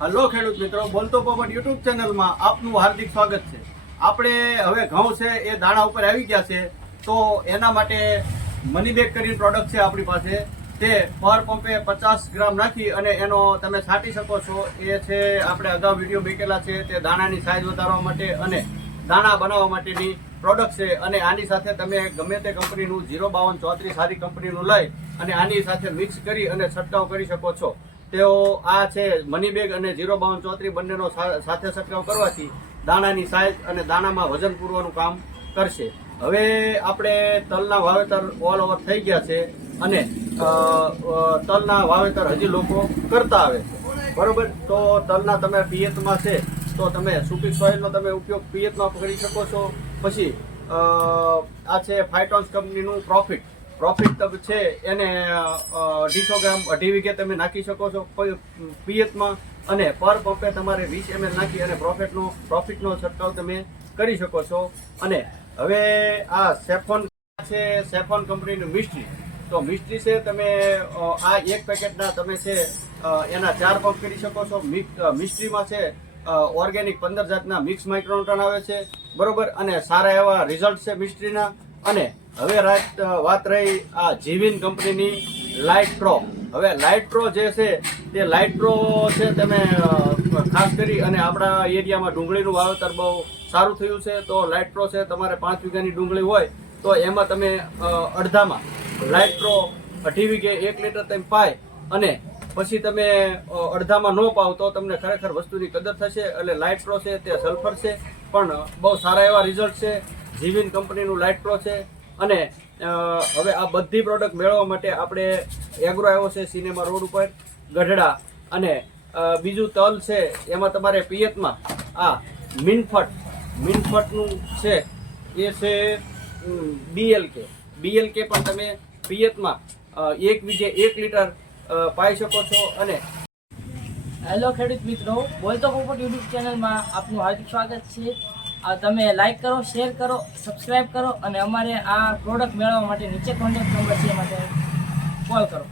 Hello ખેડૂત મિત્રો, બોલતો પોપટ યુટ્યુબ ચેનલમાં આપનું હાર્દિક સ્વાગત છે। આપણે હવે ઘઉં છે એ દાણા ઉપર આવી ગયા છે, તો એના માટે મની બેગ કરીને પ્રોડક્ટ છે આપણી પાસે। તે પર પંપે 50 ગ્રામ નાખી અને એનો તમે છાંટી શકો છો। એ છે આપણે અગાઉ વિડીયો મૂકેલા છે, તે દાણાની સાઇઝ વધારવા માટે અને દાણા બનાવવા માટેની પ્રોડક્ટ છે। અને આની સાથે તમે ગમે તે કંપનીનું 05234 સારી કંપનીનું લઈ અને આની સાથે મિક્સ કરી અને છંટકાવ કરી શકો છો। તેઓ આ છે મની બેગ અને 05234 બંનેનો સાથે છંટકાવ કરવાથી દાણાની સાઇઝ અને દાણામાં વજન પૂરવાનું કામ કરશે। હવે આપણે તલના વાવેતર ઓલ ઓવર થઈ ગયા છે અને તલના વાવેતર હજી લોકો કરતા આવે છે, બરોબર। તો તલના તમે પિયતમાં છે તો તમે સુપીક સોઇલનો તમે ઉપયોગ પિયતમાં કરી શકો છો। પછી આ છે ફાઇટોન્સ કંપનીનું પ્રોફિટ છે, એને 250 ગ્રામ 2.5 વીઘે તમે નાખી શકો છો પિયતમાં, અને પર પંપે તમારે 20 ml નાખી અને પ્રોફિટનો છંટકાવ તમે કરી શકો છો। અને હવે આ સેફોન કંપનીનું મિસ્ટ્રી, તો મિસ્ટ્રી છે તમે આ એક પેકેટના તમે છે એના 4 પંપ કરી શકો છો। મિસ્ટ્રીમાં છે ઓર્ગેનિક 15 જાતના મિક્સ માઇક્રોન્યુટ્રન આવે છે, બરોબર, અને સારા એવા રિઝલ્ટ છે મિસ્ટ્રીના। અને હવે વાત રહી આ જીવિન કંપનીની લાઇટ પ્રો। હવે લાઇટ પ્રો જે છે તે લાઇટ પ્રો છે તમે ખાસ કરી અને આપણા એરિયામાં ડુંગળીનું વાવેતર બહુ સારું થયું છે, તો લાઇટ પ્રો છે તમારે 5 વીઘાની ડુંગળી હોય તો એમાં તમે અડધામાં લાઇટ પ્રો 2.5 વીઘે 1 લીટર તમે પાય અને પછી તમે અડધામાં ન પાવ તો તમને ખરેખર વસ્તુની કદર થશે। એટલે લાઇટ પ્રો છે તે સલ્ફર છે પણ બહુ સારા એવા રિઝલ્ટ છે, જીવિન કંપનીનું લાઇટ પ્રો છે। અને હવે આ બધી પ્રોડક્ટ મેળવવા માટે આપણે એગ્રો આવ્યો છે સિનેમા રોડ ઉપર ગઢડા। અને બીજું તલ છે એમાં તમારે પિયતમાં આ મિનફટનું છે, એ છે BLK પણ તમે પિયતમાં 1 વીઘે 1 લીટર પાઈ શકો છો। અને હેલો ખેડૂત મિત્રો, બોલતો પોપટ યુટ્યુબ ચેનલમાં આપનું હાર્દિક સ્વાગત છે। તમે લાઈક કરો, શેર કરો, સબસ્ક્રાઈબ કરો અને અમારે આ પ્રોડક્ટ મેળવવા માટે નીચે કોન્ટેક્ટ નંબર છે, માટે કોલ કરો।